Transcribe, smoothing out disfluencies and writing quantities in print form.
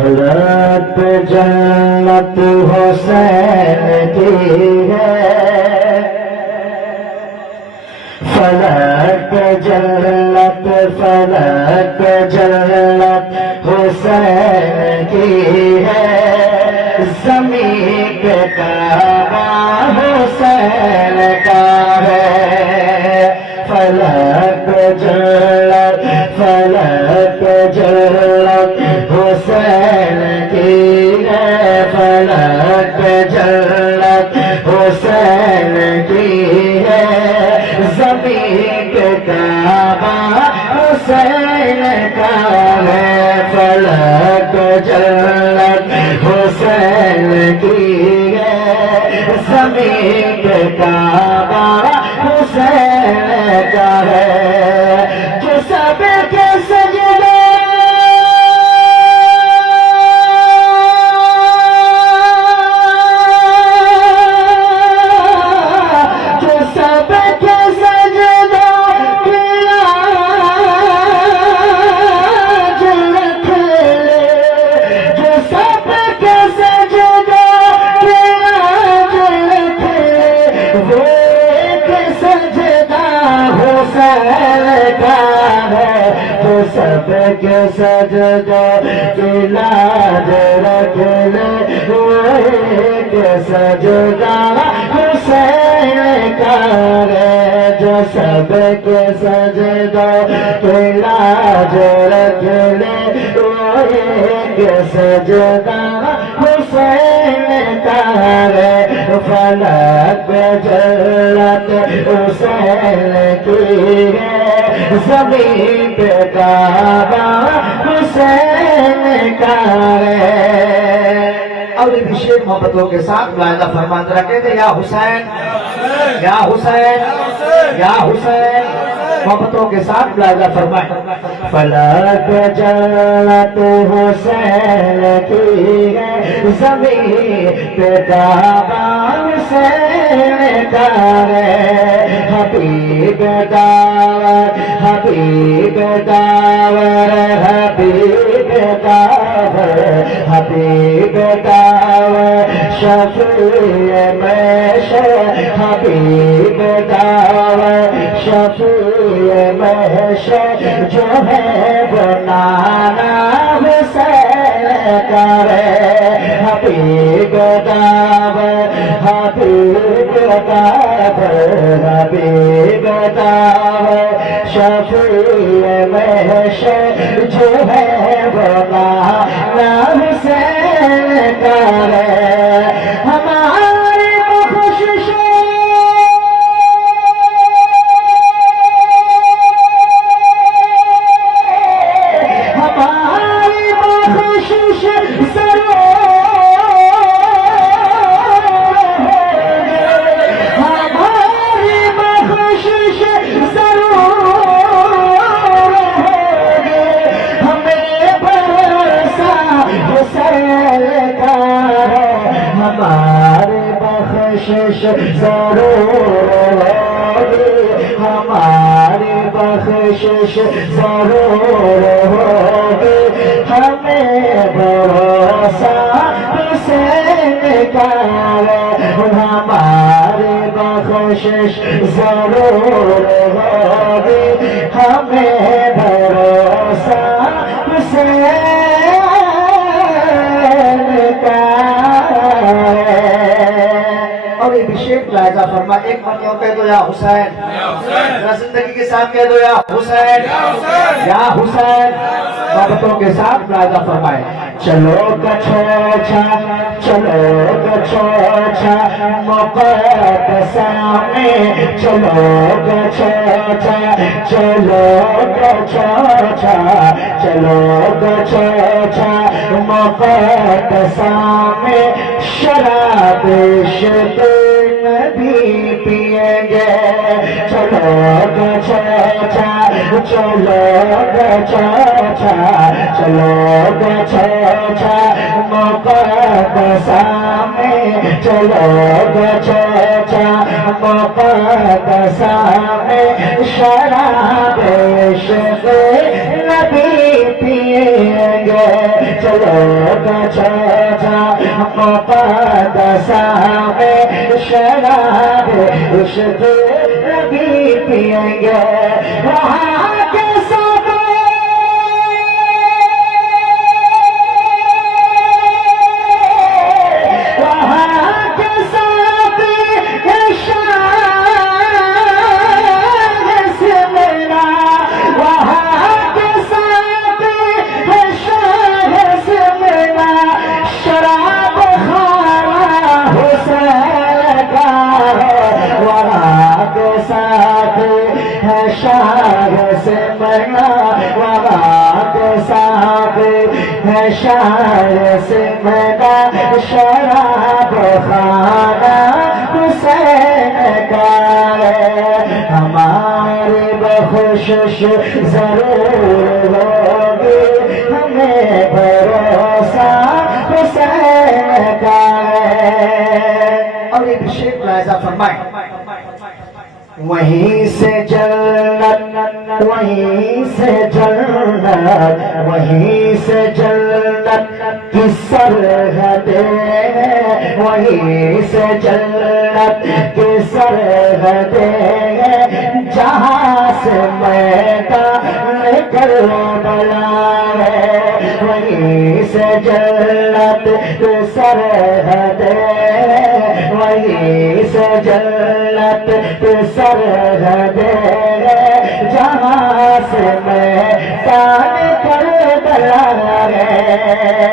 फलक जन्नत हुसैन की है, फलक जन्नत हुसैन की है, ज़मीन पे काबा हुसैन का है। फलक जन्नत हुसैन की है, फलक जन्नत हुसैन की है, ज़मीन पे काबा हुसैन का है। फलक जन्नत हुसैन की है, ज़मीन पे काबा हुसैन का है। जो सबके सजदे सबके सजदो की लाज रख ले, एक सजदा हुसैन का है। जो सबके सजदो की लाज रख ले, एक सजदा हुसैन का है। फलक जन्नत हुसैन की है, ज़मीन पे काबा हुसैन का है। और विशेष मोहब्बतों के साथ मुलाहिजा फरमान रखे थे, या हुसैन या हुसैन या हुसैन। मोहब्बतों के साथ मुलाहिजा फरमाए। फलक जन्नत हुसैन की है, ज़मीन पे काबा हुसैन का है। हबीब दावर हबीब दावर हबीब दावर हबीब दावर शफीए महशर, हबीब दावर शफीए महशर, जो है वो नाना हुसैन का है। हबीब दावर हबीब दावर हबीब दावर शफीए महशर, जो है वो नाना हुसैन का है। हमारी बख्शिश हमारी बख्शिश ज़रूर होगी, हमारी बख्शिश ज़रूर होगी, हमें भरोसा हुसैन का है। हमारी बख्शिश ज़रूर होगी, हमें भरोसा हुसैन का है। और ये विशेष मुलाहिजा फरमा, एक मर्तबा कह दो या हुसैन, जिंदगी के साथ कह दो या हुसैन या हुसैन। मोहब्बतों के साथ मुलाहिजा फरमाए। चलो कछोछा चलो कछोछा मुक़द्दसा में, चलो कछोछा चलो कछोछा चलो कछोछा मुक़द्दसा में, शराब इश्क़ नबी पिएंगे। चलो कछोछा चलो कछोछा चलो कछोछा मुक़द्दसा में, चलो कछोछा मुक़द्दसा में, शराब इश्क़ नबी पिएंगे। चलो چھوچا مقدسہ میں شراب عشق نبی پیئیں گے وہاں کے شاہ سے مرنا وہاں کے ساتھ ہے شاہ سے مرنا شراب خانہ حسین کا ہے ہماری بخشش ضرور ہوگی ہمیں بھروسہ حسین کا ہے اور یہ شیخ لائزہ فرمائیں وہیں سے جنت وہیں سے جنت وہیں سے جنت کی سرحدیں ہیں وہیں سے جنت کی سرحدیں ہیں جہاں سے میدان کربلا ہے وہیں سے جنت کی سرحدیں ہیں وہیں سے جنت کی سرحدیں جہاں سے میں کان کر بلا ہے